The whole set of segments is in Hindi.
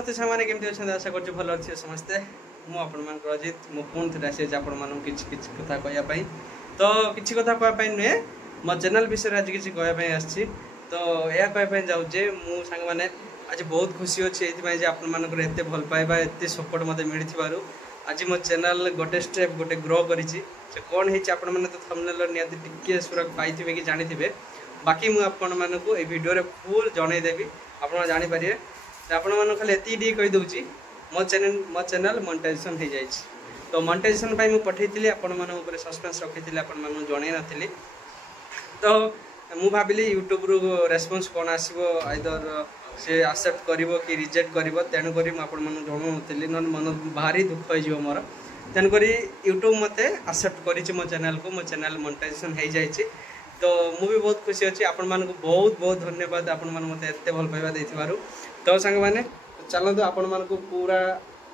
नमस्ते सामान्य केमती अच्छा आशा कर भल अच्छे समस्ते मुझे अजित मु पुणी थे आसी आपण किसी कथा कहवाई तो किसी कथा कहवाई नुहे मो चैनल विषय आज किसी कहवाई आसी तो यह कहवाई जाऊे मु सांग मैंने आज बहुत खुशी अच्छे ये आपंकर एत भल पाइबा एत सपोर्ट मत मिली आज मो चैनल गोटे स्टेप गोटे ग्रो करी कौन है तो थंबनेल निहाती सुरक्षा पाइबे कि जानी बाकी मुझे आपण मानक भिडियो फुल जनईदेवी आप जानीपारे आपण मन खाली एति कहीदे मो चैनल मोनेटाइजेशन हो जाए तो मोनेटाइजेशन मुझे पठेली आपण मान सस्पेंस रखी आपण मान जन नी तो मु भाविली यूट्यूब रु रेस्पॉन्स कौन आसो आइदर से एक्सेप्ट करिवो कि रिजेक्ट करिवो तेणुक आपण मान जनाऊली न मन भारी दुख हो मोर तेणुक यूट्यूब मते एक्सेप्ट करी मो चैनल मोनेटाइजेशन हो जाए तो मु भी बहुत खुशी अच्छी आपण मानक बहुत बहुत धन्यवाद आपण मान मते एते भल पाइबा देथिबारु तो सांग माने चलतु आपण मानक पूरा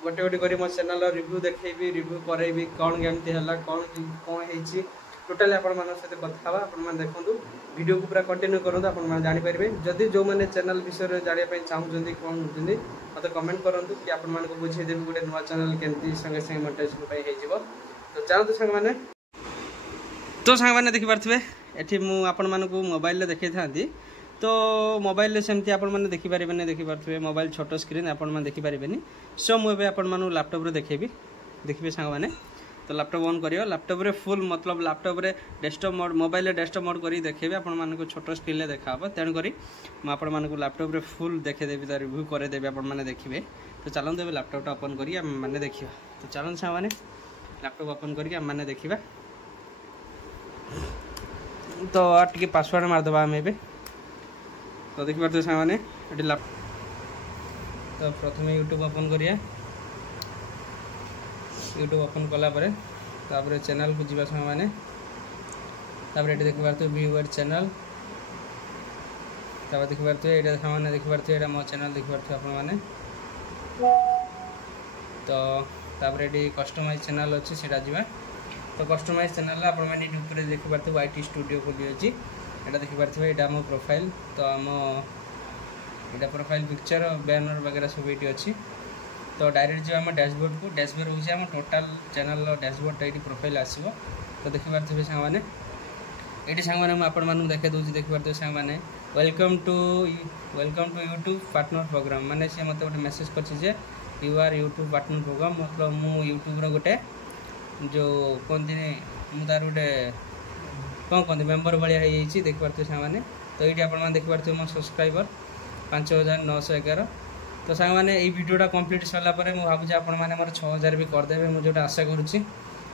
गोटे गोटे करी मो चैनल रिव्यू देखैबी रिव्यू करैबी कौन केमती हला कौन कौन हेछि टोटली आपण मान सहित कथा हवा आपण मान देखंतु वीडियो को पूरा कंटिन्यू करंतु आपण मान जानि परिबे जदि जो माने चैनल विषय रे जानिया पय चाहुचंदी कोन होचंदी मते कमेंट करंतु कि आपण मान को बुझे देबी गोटे नवा चैनल केमती संगे संगे मोनेटाइजेशन पय हे जिवो तो चलतु सांग माने तो सांग माने देखि परथबे एठी मु आपण मान को मोबाइल रे देखै थांती तो मोबाइल रे सेमती आपण माने देखि पारिबेनी देखि परथबे मोबाइल छोट स्क्रीन आपण मान देखि पारिबेनी सो मु एबे आपण मान लैपटॉप रे देखैबी देखिबे सांग माने तो लैपटॉप ऑन करियो लैपटॉप रे फुल मतलब लैपटॉप रे डेस्कटॉप मोड मोबाइल रे डेस्कटॉप मोड करी देखैबे आपण मान को छोट स्क्रीन रे देखाबो तेन करी म आपण मान को लैपटॉप रे फुल देखे देबी ता रिव्यू करे देबे आपण माने देखिबे तो चलन देबे लैपटॉप ओपन करी हम माने देखियो तो चलन सांग माने लैपटॉप ओपन करी हम माने देखिबा तो टिके पासवर्ड मारदबा हम एबे तो देखि परते सामाने एटी तो प्रथमे यूट्यूब ओपन करिया यूट्यूब ओपन कला परे तापर चैनल को जीवा सामाने तापर एटी देखि परते व्यूअर चैनल तापर देखि परते एटा सामाने देखि परते एटा मो चैनल देखि परते आपण माने तो तापर एटी कस्टमाइज चैनल अछि सेटा जीवा तो कस्टमाइज चैनल आप ऊपर देखि पार्थे वाईटी स्टूडियो खोली अच्छी यहाँ देखि पार्थे यहाँ मो प्रोफाइल तो आम यहाँ प्रोफाइल पिक्चर बैनर वगैरह सब ये अच्छी तो डायरेक्ट जो आम डैशबोर्ड को डैशबोर्ड हूँ आम टोटाल चैनल डैशबोर्ड ये प्रोफाइल आसो तो देखि पार्थे सांग ये सांग मैंने देखे दूसरी देखि पार्थे सांग welcome to YouTube partner program माने सी मत गोटे मेसेज कर you are YouTube partner program मतलब मु यूट्यूब गोटे जो कहते मुझे गोटे कौन कहते मेम्बर भाया हो देखि पार्थे सामाने तो ये आप देखि पार्थे मो सब्सक्राइबर 5911 तो सांग मैंने ये वीडियोटा कंप्लीट सरला मुझे भावुँ आपण मैंने मोर 6000 भी करदे मुझे जो आशा करुँची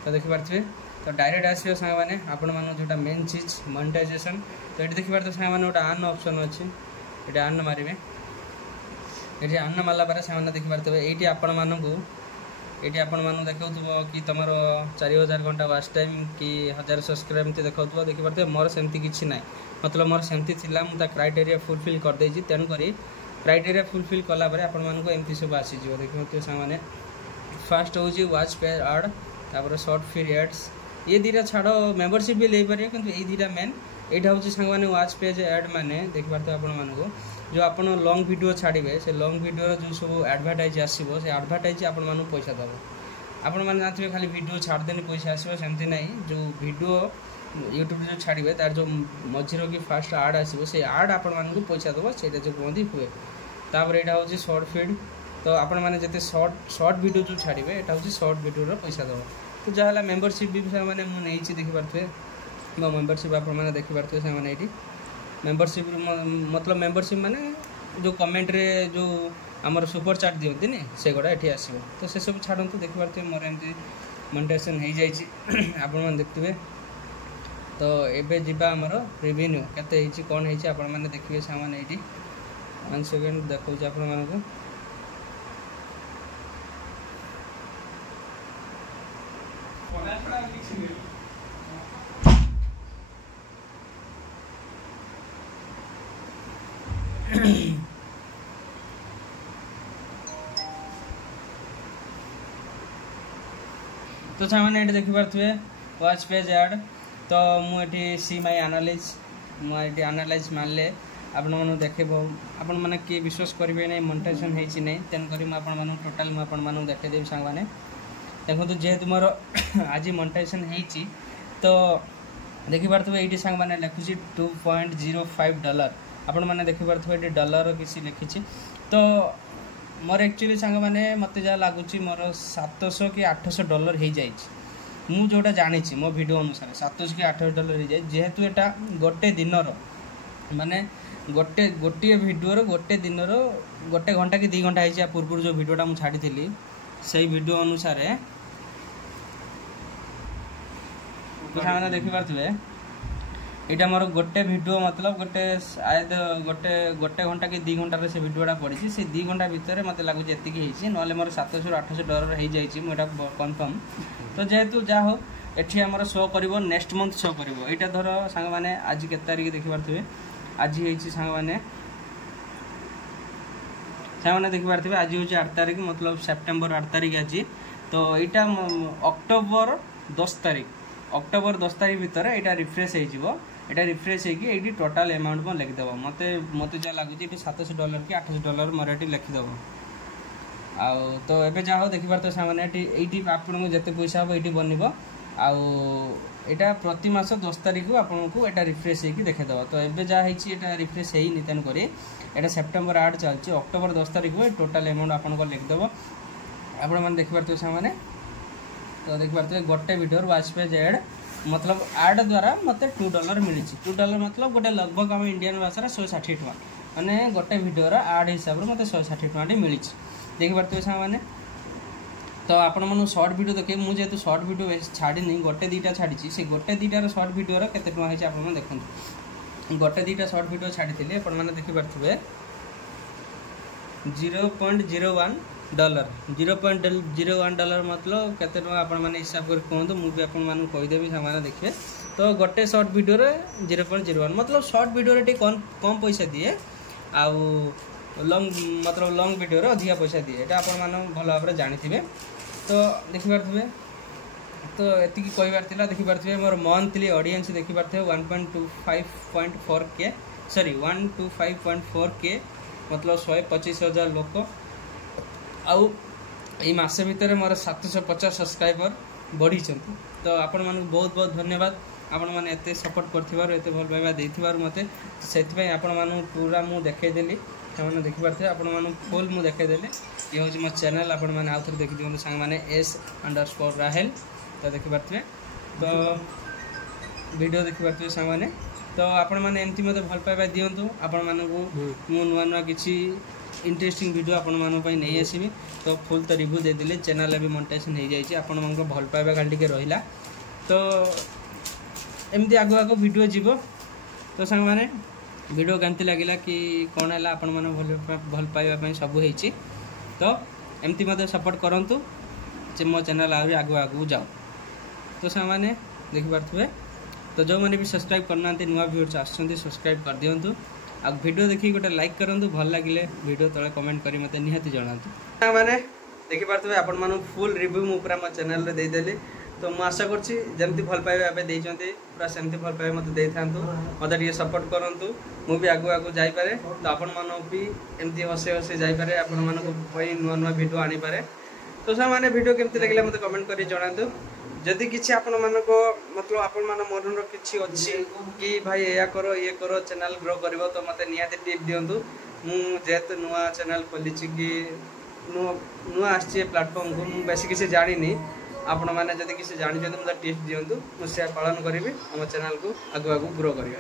तो देखि पार्थे तो डायरेक्ट आसो सांग मैंने आपण मान जो मेन चीज मोनेटाइजेशन तो ये देखि पार्थे सांग मैंने गोटे आन ऑप्शन अच्छी ये आन मारे ये आन मारला सांग देखि पार्थे ये आपण मानू ये आपण मान देखो कि तुम 4000 घंटा वाच टाइम कि 1000 सब्सक्राइब देखो देखि पार्थे मोर सेमती किछि ना मतलब मोर सेमती थिला मुझे क्राइटेरिया फुलफिल कर देछि तेणुक क्राइटेरिया फुलफिल कला आपण मानक एमती सब आसीज देखिए सामाने फास्ट हूँ वाच पेज आड तापर शॉर्ट फिर एड्स ये दीटा छाड़ मेम्बरशिप भी ले पारे कि ये दीटा मेन यहाँ हूँ सांग मैंने वाच पेज एड मैंने देखि पार्थे आपण मानक जो आप लॉन्ग वीडियो छाड़े से लॉन्ग वीडियो जो सब एडवर्टाइज आसो से एडवर्टाइज आपण मानक पैसा दब आपण मैंने जानते खाली वीडियो छाड़देनी पैसा आसो सेमती ना जो वीडियो यूट्यूब जो छाड़े तार जो मझीर कि फास्ट आड आसो से आड आपण मानक पैसा दब से जो कहती हुए तापर यहाँ हूँ शॉर्ट फीड तो आपण मैंने जिते शॉर्ट वीडियो जो छाड़े यहाँ हूँ शॉर्ट वीडियो पैसा दब तो जहाँ मेम्बरशिप भी मैंने मुझे देखि पार्थे मो मेम्बरशिप आपने देखि पार्थे से ये मेम्बरशिप मतलब मेम्बरशिप माने जो कमेंट रे जो आमर सुपर चाट दिखती नी से गुड़ा ये आसो तो से सब छाड़ू देखि पार्थे मोर एमती मोनेटाइजेशन हो जाए आपण देखिए तो एबे जीवा आमर रेवेन्यू केते होइछि कोन होइछि आपण माने देखिए सामान ये 1 सेकंड देखौ आपण मानको तो सामान्य ये देखि पार्थे वाच पेज ऐड तो मुझे सी माई एनालाइज मुझे एनालाइज मारले आपण मानू देखेब आपण माने के विश्वास करेंगे नहीं मोनेटाइजेशन होती नहीं तेणुक मुझे टोटाल मुझे देखदेवी सांग मैंने देखो जेहेतु मोर आज मोनेटाइजेशन होती तो देखिपे ये सांग मैंने लिखुची $2.05 आपण मैंने देखिपे ये डॉलर किसी लिखी तो मोर एक्चुअली सांग मैंने मत जहाँ लगुच मोर $700 कि $800 हो जाए मु जोटा जानी मो वीडियो अनुसार $700 कि $800 हो जाए जेहेतु एटा गोटे दिन माने गोटे वीडियो गोटे दिन गोटे घंटा कि 2 घंटा हो पूर्व जो वीडियोटा मुझे छाड़ी से वीडियो अनुसार मैंने देखिपे यहाँ मोर गोटे वीडियो मतलब गोटे शायद गोटे घंटा कि 2 घंटा से वीडियोटा पड़ी से 2 घंटा भितर मत लगुच एति ना मोर $700-800 हो जाए मुझे कन्फर्म तो जेहेतु जहाँ हो एठी आमर शो कर नेक्स्ट मंथ शो कर यहाँ धर सांग मैंने आज के तारीख देखिपे आज सांग मैंने देखिपे आज हूँ 8 तारीख मतलब सेप्टेम्बर 8 तारीख आज तो यहाँ अक्टोबर 10 तारीख भितर यहाँ रिफ्रेश हो रिफ्रेश होगी टोटाल अमाउंट मैं लिखिदेव मत जहाँ लगुच $700 कि $800 मोर ये लिखिदेव आउ तो ये जहाँ हो देखिपे सामने ये आपको जिते पैसा हम ये बन आउटा प्रति मास 10 तारीख को आपको यहाँ रिफ्रेश होगी देखीदेव तो ये जहाँ होता रिफ्रेश होनी तेणुक यहाँ सेप्टेम्बर 8 चलती अक्टोबर 10 तारीख को टोटाल अमाउंट आपको लिखिदेव आपण मैंने देखिपे सामने तो देखिपे गोटे वीडियो वाच पेज एड मतलब आड द्वारा मत $2 मिली $2 मतलब गोटे लगभग आम इंडियन भाषा 160 टका मैंने गोटे वीडियोर आड हिसाब से मत 160 टका मिली देखिपे सामने तो आपण मन सर्ट वीडियो देखे मुझे सर्ट वीडियो छाड़ी गोटे 2टा छाड़ी से गोटे 2टार सर्ट वीडियोर केते टका होइछि आपण देखु गोटे 2टा सर्ट वीडियो छाड़ी आपण मैंने देखिपे $0.01 मतलब केते टका आपण माने हिसाब कर कहतु मुझे आपको कहीदेवी सामान देखिए तो गोटे सर्ट वीडियो 0.01 मतलब सर्ट वीडियो कम पैसा दिए आउ लॉन्ग मतलब लॉन्ग वीडियो अधिका पैसा दिए यहाँ आपण भल भाव में जानी तो देखिपे तो ये कहबार देखिपे मोर मंथली ऑडियंस देखिपे 125.4K सॉरी 125.4K मतलब 125,000 लोक आउ ये मासे भितर मोर 750 सब्सक्राइबर बढ़ी तो आपण मानक बहुत बहुत धन्यवाद आपण मैंने एत सपोर्ट कर भल पाइबा देथिबार मते से आपण मानक पूरा मु देखदेली से देखिपे आपण मानक फुल मु देखदेली ये हूँ मो चैनल आपण मैंने आउ थे देखी दिखाँ सांग मैंने S_Rahel तो देखिपे तो वीडियो देखिपे सांग मैंने तो आपण मैंने एमती मत भल पाइबा दिंतु आपण मानक मु नुआ किसी इंटरेस्टिंग वीडियो आपण मानी नहीं आसबि तो फुल तो रिव्यू देदेली चैनल भी मोनेटाइजेशन हो जाए आपण मान भल पाइबा खाली टे रहा तो एमती आगु आगु वीडियो जीव तो सांग मैंने वीडियो केमती लगिला कि कौन है आपण मैंने भल पाइबा सब होती तो एमती मत सपोर्ट करूँ मो चैनल आहरी आगु आगु जाओ तो सांग मैंने देखिपे तो जो मैंने भी सब्सक्राइब करना नुआ व्यूअर्स आसुँच सब्सक्राइब कर दिंतु आ वीडियो देखिए गोटे लाइक करूँ भल लगे वीडियो तले कमेंट करी मत निहाती जनातु मैंने देखिपे आपण मान फुल रिव्यू मु पूरा मो चैनल रे देदेली तो मु आशा करछि जमती भल पाइबा एबे देइचंती पूरा सेमती भल पाइबा मते देइ थांतु मते टिके सपोर्ट करंतु मु भी आगु आगु जाई पारे तो आपण मानो भी एमती हसे हसे जाई पारे आपण मान को पई नुआ नुआ वीडियो आनी पारे तो से माने वीडियो केमती लागले मते कमेंट करी जनातु जदि किसी आपण मान को मतलब आपण मान मन रो किछि अछि कि भाई या करो चैनल ग्रो करिवो तो मते नियाते टिप दियंतु मु जेत नुआ चैनल खोलिछि कि नुआ आछि प्लेटफॉर्म को मु बेसी किछि जानि नि आपण माने जदि किछि जानि जदि मते टिप दियंतु मु से पालन करिवि हम चैनल को आगु आगु ग्रो करिवि।